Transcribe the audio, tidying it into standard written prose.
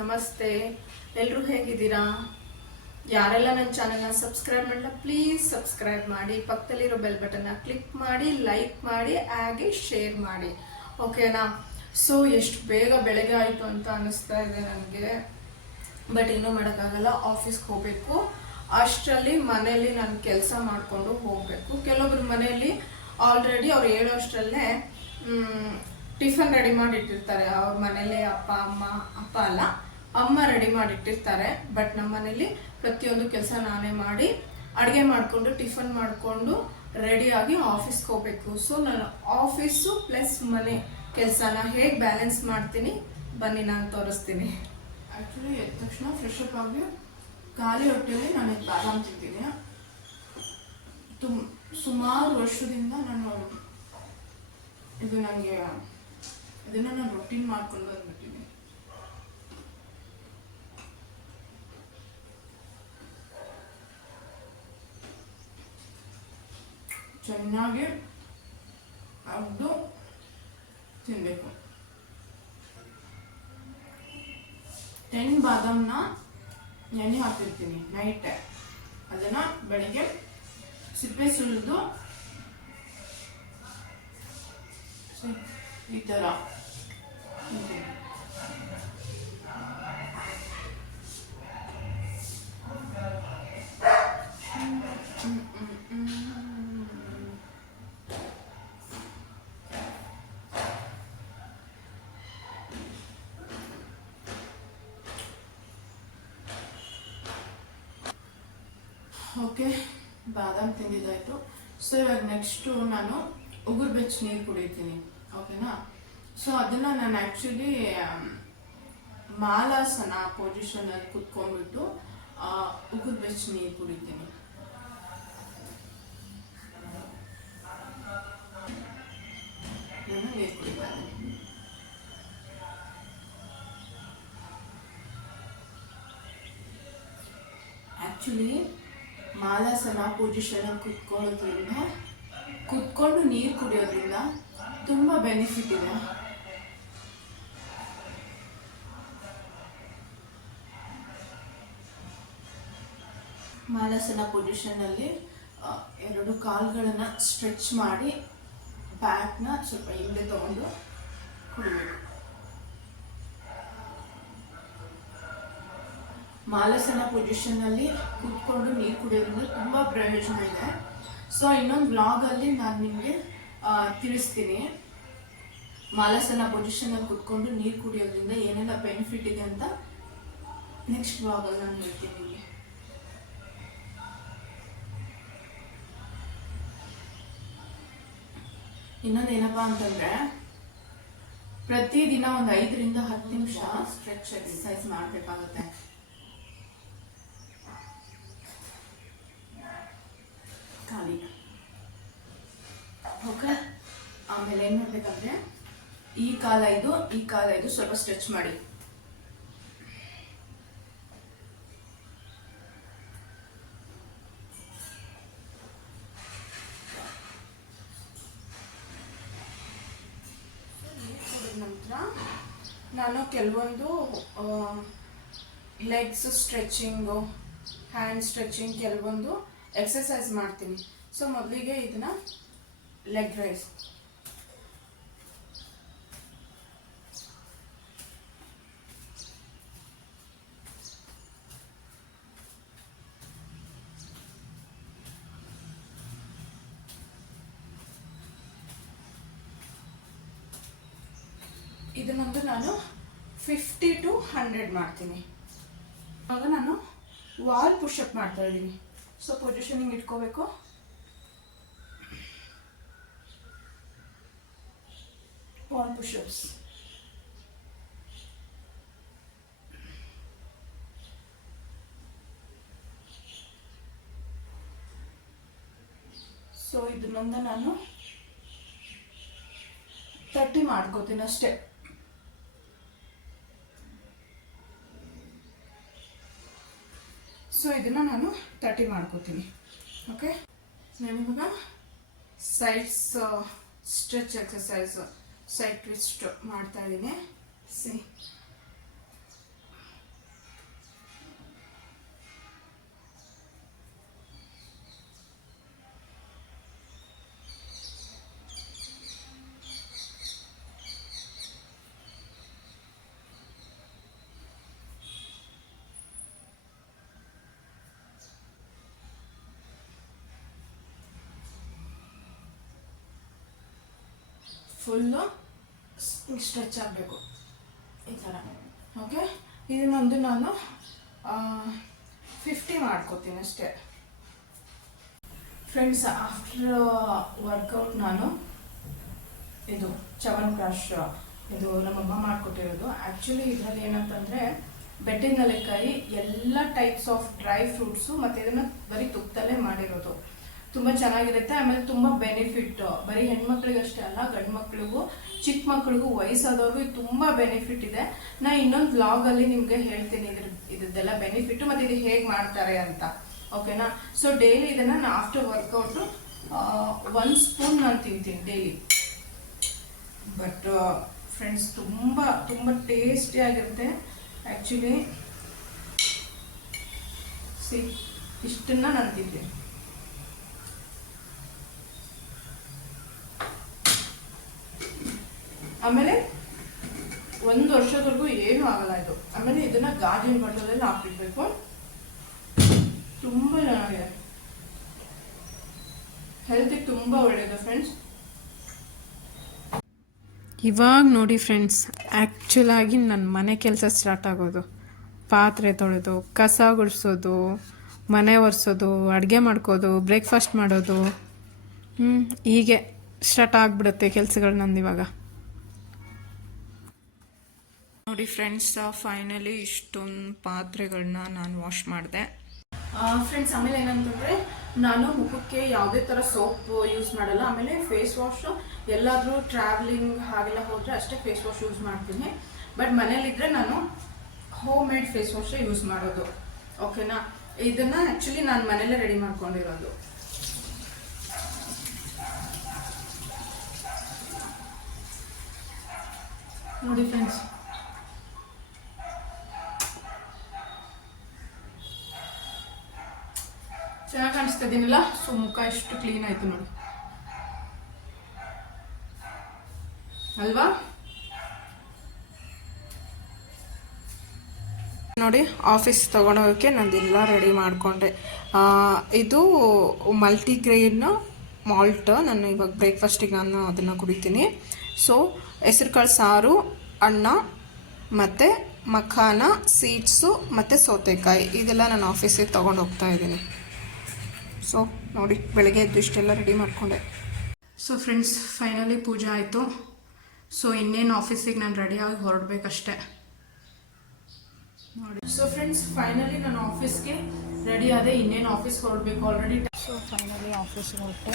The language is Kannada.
ನಮಸ್ತೆ, ಎಲ್ಲರೂ ಹೇಗಿದ್ದೀರಾ? ಯಾರೆಲ್ಲ ನನ್ನ ಚಾನಲ್ನ ಸಬ್ಸ್ಕ್ರೈಬ್ ಮಾಡಿಲ್ಲ ಪ್ಲೀಸ್ ಸಬ್ಸ್ಕ್ರೈಬ್ ಮಾಡಿ, ಪಕ್ಕದಲ್ಲಿರೋ ಬೆಲ್ ಬಟನ್ನ ಕ್ಲಿಕ್ ಮಾಡಿ, ಲೈಕ್ ಮಾಡಿ, ಹಾಗೆ ಶೇರ್ ಮಾಡಿ, ಓಕೆನಾ? ಸೊ ಎಷ್ಟು ಬೇಗ ಬೆಳಗ್ಗೆ ಆಯಿತು ಅಂತ ಅನ್ನಿಸ್ತಾ ಇದೆ ನನಗೆ. ಬಟ್ ಇನ್ನೂ ಮಾಡೋಕ್ಕಾಗಲ್ಲ, ಆಫೀಸ್ಗೆ ಹೋಗಬೇಕು. ಅಷ್ಟರಲ್ಲಿ ಮನೆಯಲ್ಲಿ ನಾನು ಕೆಲಸ ಮಾಡಿಕೊಂಡು ಹೋಗಬೇಕು. ಕೆಲವೊಬ್ರು ಮನೆಯಲ್ಲಿ ಆಲ್ರೆಡಿ ಅವ್ರು ಹೇಳೋ ಅಷ್ಟರಲ್ಲೇ ಟಿಫನ್ ರೆಡಿ ಮಾಡಿಟ್ಟಿರ್ತಾರೆ. ಅವ್ರ ಮನೇಲಿ ಅಪ್ಪ ಅಲ್ಲ ಅಮ್ಮ ರೆಡಿ ಮಾಡಿಟ್ಟಿರ್ತಾರೆ. ಬಟ್ ನಮ್ಮ ಮನೇಲಿ ಪ್ರತಿಯೊಂದು ಕೆಲಸ ನಾನೇ ಮಾಡಿ ಅಡುಗೆ ಮಾಡಿಕೊಂಡು ಟಿಫನ್ ಮಾಡಿಕೊಂಡು ರೆಡಿಯಾಗಿ ಆಫೀಸ್ಗೆ ಹೋಗ್ಬೇಕು. ಸೊ ನಾನು ಆಫೀಸು ಪ್ಲಸ್ ಮನೆ ಕೆಲಸನ ಹೇಗೆ ಬ್ಯಾಲೆನ್ಸ್ ಮಾಡ್ತೀನಿ ಬನ್ನಿ ನಾನು ತೋರಿಸ್ತೀನಿ. ಆ್ಯಕ್ಚುಲಿ ಎದ್ದ ತಕ್ಷಣ ಫ್ರೆಶ್ ಅಪ್ ಆಗಿ ಖಾಲಿ ಹೊಟ್ಟೆಯಲ್ಲಿ ನಾನು ಬಾದಾಮ್ ತಿಂತೀನಿ. ಸುಮಾರು ವರ್ಷದಿಂದ ನಾನು ಇದನ್ನು ನಾನು ರೊಟೀನ್ ಮಾಡ್ಕೊಂಡು ಬಂದ್ಬಿಟ್ಟಿದ್ದೀನಿ. ಚೆನ್ನಾಗಿ ಅರ್ದು ತಿನ್ನಬೇಕು. 10 ಬಾದಾಮ್ನ ನೆನೆ ಹಾಕಿರ್ತೀನಿ ನೈಟ್. ಅದನ್ನು ಬೆಳಿಗ್ಗೆ ಸಿಪ್ಪೆ ಸುಲಿದು ಈ ಥರ ಓಕೆ, ಬಾದಾಮ್ ತಿಂದಿದ್ದಾಯಿತು. ಸೊ ಇವಾಗ ನೆಕ್ಸ್ಟು ನಾನು ಉಗುರು ಬೆಚ್ಚ ನೀರು ಕುಡಿತೀನಿ, ಓಕೆನಾ? ಸೊ ಅದನ್ನು ನಾನು ಆ್ಯಕ್ಚುಲಿ ಮಾಲಾಸನ ಪೊಸಿಷನಲ್ಲಿ ಕುತ್ಕೊಂಡ್ಬಿಟ್ಟು ಉಗುರು ಬೆಚ್ಚ ನೀರು ಕುಡಿತೀನಿ. ನಾನು ನೀರು ಕುಡಿತಾ ಇದ್ದೀನಿ. ಆ್ಯಕ್ಚುಲಿ ಮಾಲಾಸನ ಪೊಸಿಷನಲ್ಲಿ ಕುತ್ಕೊಂಡು ನೀರು ಕುಡಿಯೋದ್ರಿಂದ ತುಂಬ ಬೆನಿಫಿಟ್ ಇದೆ. ಮಾಲಾಸನ ಪೊಸಿಷನಲ್ಲಿ 2 ಕಾಲುಗಳನ್ನು ಸ್ಟ್ರೆಚ್ ಮಾಡಿ ಬ್ಯಾಕ್ನ ಸ್ವಲ್ಪ ಹಿಂದೆ ತಗೊಂಡು ಕುಡಿಬೇಕು. ಮಾಲಾಸನ ಪೊಸಿಷನಲ್ಲಿ ಕೂತ್ಕೊಂಡು ನೀರು ಕುಡಿಯೋದ್ರಿಂದ ತುಂಬ ಪ್ರಯೋಜನ ಇದೆ. ಸೊ ಇನ್ನೊಂದು ವ್ಲಾಗಲ್ಲಿ ನಾನು ನಿಮಗೆ ತಿಳಿಸ್ತೀನಿ ಮಾಲಾಸನ ಪೊಸಿಷನಲ್ಲಿ ಕೂತ್ಕೊಂಡು ನೀರು ಕುಡಿಯೋದ್ರಿಂದ ಏನೆಲ್ಲ ಬೆನಿಫಿಟ್ ಇದೆ ಅಂತ. ನೆಕ್ಸ್ಟ್ ವ್ಲಾಗಲ್ಲಿ ನಾನು ಹೇಳ್ತೀನಿ ನಿಮಗೆ. ಇನ್ನೊಂದೇನಪ್ಪ ಅಂತಂದರೆ, ಪ್ರತಿದಿನ ಒಂದು 5 ರಿಂದ 10 ನಿಮಿಷ ಸ್ಟ್ರೆಚ್ ಎಕ್ಸಸೈಸ್ ಮಾಡಬೇಕಾಗುತ್ತೆ. ಖಾಲಿ ಓಕೆ. ಆಮೇಲೆ ಏನು ಮಾಡಬೇಕಂದ್ರೆ, ಈ ಕಾಲ ಇದು ಸ್ವಲ್ಪ ಸ್ಟ್ರೆಚ್ ಮಾಡಿ. ನಂತರ ನಾನು ಕೆಲವೊಂದು ಲೆಗ್ಸ್ ಸ್ಟ್ರೆಚಿಂಗು, ಹ್ಯಾಂಡ್ ಸ್ಟ್ರೆಚಿಂಗ್ ಕೆಲವೊಂದು ಎಕ್ಸಸೈಸ್ ಮಾಡ್ತೀನಿ. ಸೊ ಮೊದಲಿಗೆ ಇದನ್ನ ಲೆಗ್ ರೈಸ್. ಇದನ್ನೊಂದು ನಾನು 50 to 100 ಮಾಡ್ತೀನಿ. ಆಗ ನಾನು ವಾಲ್ ಪುಷಪ್ ಮಾಡ್ತಾ ಇದ್ದೀನಿ. ಸೊ ಪೊಸಿಷನಿಂಗ್ ಇಟ್ಕೋಬೇಕು. Wall push-ups. ಸೊ ಇದನ್ನೊಂದು ನಾನು 30 ಮಾಡ್ಕೋತೀನಿ ಅಷ್ಟೇ. ಸೊ ಇದನ್ನು ನಾನು 30 ಮಾಡ್ಕೋತೀನಿ. ಓಕೆ, ನಾನಿವಾಗ sides stretch exercise, side twist ಮಾಡ್ತಾ ಇದ್ದೀನಿ. ಸಿ ಫುಲ್ಲು ಸ್ಟ್ರೆಚ್ ಆಗಬೇಕು ಈ ಥರ. ಓಕೆ, ಇದನ್ನೊಂದು ನಾನು 50 ಮಾಡ್ಕೋತೀನಿ ಅಷ್ಟೇ. ಫ್ರೆಂಡ್ಸ್, ಆಫ್ಟರ್ ವರ್ಕೌಟ್ ನಾನು ಇದು ಚ್ಯವನ್ಪ್ರಾಶ್ ಇದು ನಮ್ಮಮ್ಮ ಮಾಡಿಕೊಟ್ಟಿರೋದು. ಆ್ಯಕ್ಚುಲಿ ಇದರಲ್ಲಿ ಏನಂತಂದರೆ ಬೆಟ್ಟಿನಲೆಕಾಯಿ ಎಲ್ಲ ಟೈಪ್ಸ್ ಆಫ್ ಡ್ರೈ ಫ್ರೂಟ್ಸು ಮತ್ತು ಇದನ್ನು ಬರೀ ತುಪ್ಪದಲ್ಲೇ ಮಾಡಿರೋದು. ತುಂಬ ಚೆನ್ನಾಗಿರುತ್ತೆ. ಆಮೇಲೆ ತುಂಬ ಬೆನಿಫಿಟ್, ಬರೀ ಹೆಣ್ಮಕ್ಳಿಗಷ್ಟೇ ಅಲ್ಲ, ಗಂಡು ಮಕ್ಳಿಗೂ ಚಿಕ್ಕ ಮಕ್ಳಿಗೂ ವಯಸ್ಸಾದವ್ರಿಗೂ ತುಂಬ ಬೆನಿಫಿಟ್ ಇದೆ. ನಾ ಇನ್ನೊಂದು ವ್ಲಾಗಲ್ಲಿ ನಿಮಗೆ ಹೇಳ್ತೀನಿ ಇದ್ರದ್ದೆಲ್ಲ ಬೆನಿಫಿಟ್ಟು ಮತ್ತು ಇದು ಹೇಗೆ ಮಾಡ್ತಾರೆ ಅಂತ. ಓಕೆನಾ? ಸೊ ಡೈಲಿ ಇದನ್ನು ನಾನು ಆಫ್ಟರ್ ವರ್ಕೌಟು 1 ಸ್ಪೂನ್ ನಾನು ತಿಂತೀನಿ ಡೈಲಿ. ಬಟ್ ಫ್ರೆಂಡ್ಸ್, ತುಂಬ ತುಂಬ ಟೇಸ್ಟಿಯಾಗಿರುತ್ತೆ ಆ್ಯಕ್ಚುಲಿ. ಇಷ್ಟನ್ನು ನಾನು ತಿಂತೀನಿ. ಆಮೇಲೆ 1 ವರ್ಷದವರೆಗೂ ಏನೂ ಆಗಲ್ಲ ಇದು. ಆಮೇಲೆ ಇದನ್ನು ಗಾಜಿನ ಬಾಟಲಲ್ಲಿ ಹಾಕಿಡ್ಬೇಕು. ತುಂಬ ಚೆನ್ನಾಗಿದೆ, ಹೆಲ್ತಿಗೆ ತುಂಬ ಒಳ್ಳೆಯದು ಫ್ರೆಂಡ್ಸ್. ಇವಾಗ ನೋಡಿ ಫ್ರೆಂಡ್ಸ್, ಆ್ಯಕ್ಚುಲಾಗಿ ನನ್ನ ಮನೆ ಕೆಲಸ ಸ್ಟಾರ್ಟ್ ಆಗೋದು. ಪಾತ್ರೆ ತೊಳೆದು, ಕಸ ಗುಡಿಸೋದು, ಮನೆ ಒರೆಸೋದು, ಅಡುಗೆ ಮಾಡ್ಕೋದು, ಬ್ರೇಕ್ಫಾಸ್ಟ್ ಮಾಡೋದು, ಹೀಗೆ ಸ್ಟಾರ್ಟ್ ಆಗಿಬಿಡುತ್ತೆ ಕೆಲಸಗಳು ನಂದು ಇವಾಗ. ನೋಡಿ ಫ್ರೆಂಡ್ಸ್, ಫೈನಲಿ ಇಷ್ಟೊಂದು ಪಾತ್ರೆಗಳನ್ನ ನಾನು ವಾಶ್ ಮಾಡಿದೆ. ಫ್ರೆಂಡ್ಸ್, ಆಮೇಲೆ ಏನಂತಂದರೆ ನಾನು ಮುಖಕ್ಕೆ ಯಾವುದೇ ಥರ ಸೋಪ್ ಯೂಸ್ ಮಾಡಲ್ಲ. ಆಮೇಲೆ ಫೇಸ್ ವಾಶ್ ಎಲ್ಲಾದರೂ ಟ್ರಾವೆಲಿಂಗ್ ಹಾಗೆಲ್ಲ ಹೋದರೆ ಅಷ್ಟೇ ಫೇಸ್ ವಾಶ್ ಯೂಸ್ ಮಾಡ್ತೀನಿ. ಬಟ್ ಮನೇಲಿದ್ದರೆ ನಾನು ಹೋಮ್ ಮೇಡ್ ಫೇಸ್ ವಾಶೇ ಯೂಸ್ ಮಾಡೋದು. ಓಕೆನಾ? ಇದನ್ನು ಆ್ಯಕ್ಚುಲಿ ನಾನು ಮನೇಲೇ ರೆಡಿ ಮಾಡ್ಕೊಂಡಿರೋದು. ನೋಡಿ ಫ್ರೆಂಡ್ಸ್, ಚೆನ್ನಾಗಿ ಕಾಣಿಸ್ತಾ ಇದೀನಿಲ್ಲ? ಸೊ ಮುಖ ಎಷ್ಟು ಕ್ಲೀನ್ ಆಯಿತು ನೋಡಿ, ಅಲ್ವಾ? ನೋಡಿ, ಆಫೀಸ್ ತೊಗೊಂಡೋಗೋಕ್ಕೆ ನಂದೆಲ್ಲ ರೆಡಿ ಮಾಡಿಕೊಂಡೆ. ಇದು ಮಲ್ಟಿಗ್ರೇನ್ ಮಾಲ್ಟ್. ನಾನು ಇವಾಗ ಬ್ರೇಕ್ಫಾಸ್ಟಿಗೆ ನಾನು ಅದನ್ನು ಕುಡಿತೀನಿ. ಸೊ ಹೆಸರುಕಾಳು ಸಾರು, ಅನ್ನ ಮತ್ತು ಮಖಾನ, ಸೀಡ್ಸು ಮತ್ತು ಸೌತೆಕಾಯಿ ಇದೆಲ್ಲ ನಾನು ಆಫೀಸಿಗೆ ತೊಗೊಂಡು ಹೋಗ್ತಾ ಇದ್ದೀನಿ. ಸೊ ನೋಡಿ, ಬೆಳಗ್ಗೆ ಎದ್ದು ಇಷ್ಟೆಲ್ಲ ರೆಡಿ ಮಾಡಿಕೊಂಡೆ. ಸೊ ಫ್ರೆಂಡ್ಸ್, ಫೈನಲಿ ಪೂಜೆ ಆಯಿತು. ಸೊ ಇನ್ನೇನು ಆಫೀಸಿಗೆ ನಾನು ರೆಡಿಯಾಗಿ ಹೊರಡಬೇಕಷ್ಟೆ ನೋಡಿ. ಸೊ ಫ್ರೆಂಡ್ಸ್, ಫೈನಲಿ ನಾನು ಆಫೀಸ್ಗೆ ರೆಡಿ ಆದೆ. ಇನ್ನೇನು ಆಫೀಸ್ಗೆ ಹೊರಡಬೇಕು ಆಲ್ರೆಡಿ. ಸೊ ಫೈನಲಿ ಆಫೀಸ್ಗೆ ಹೊರಟೆ.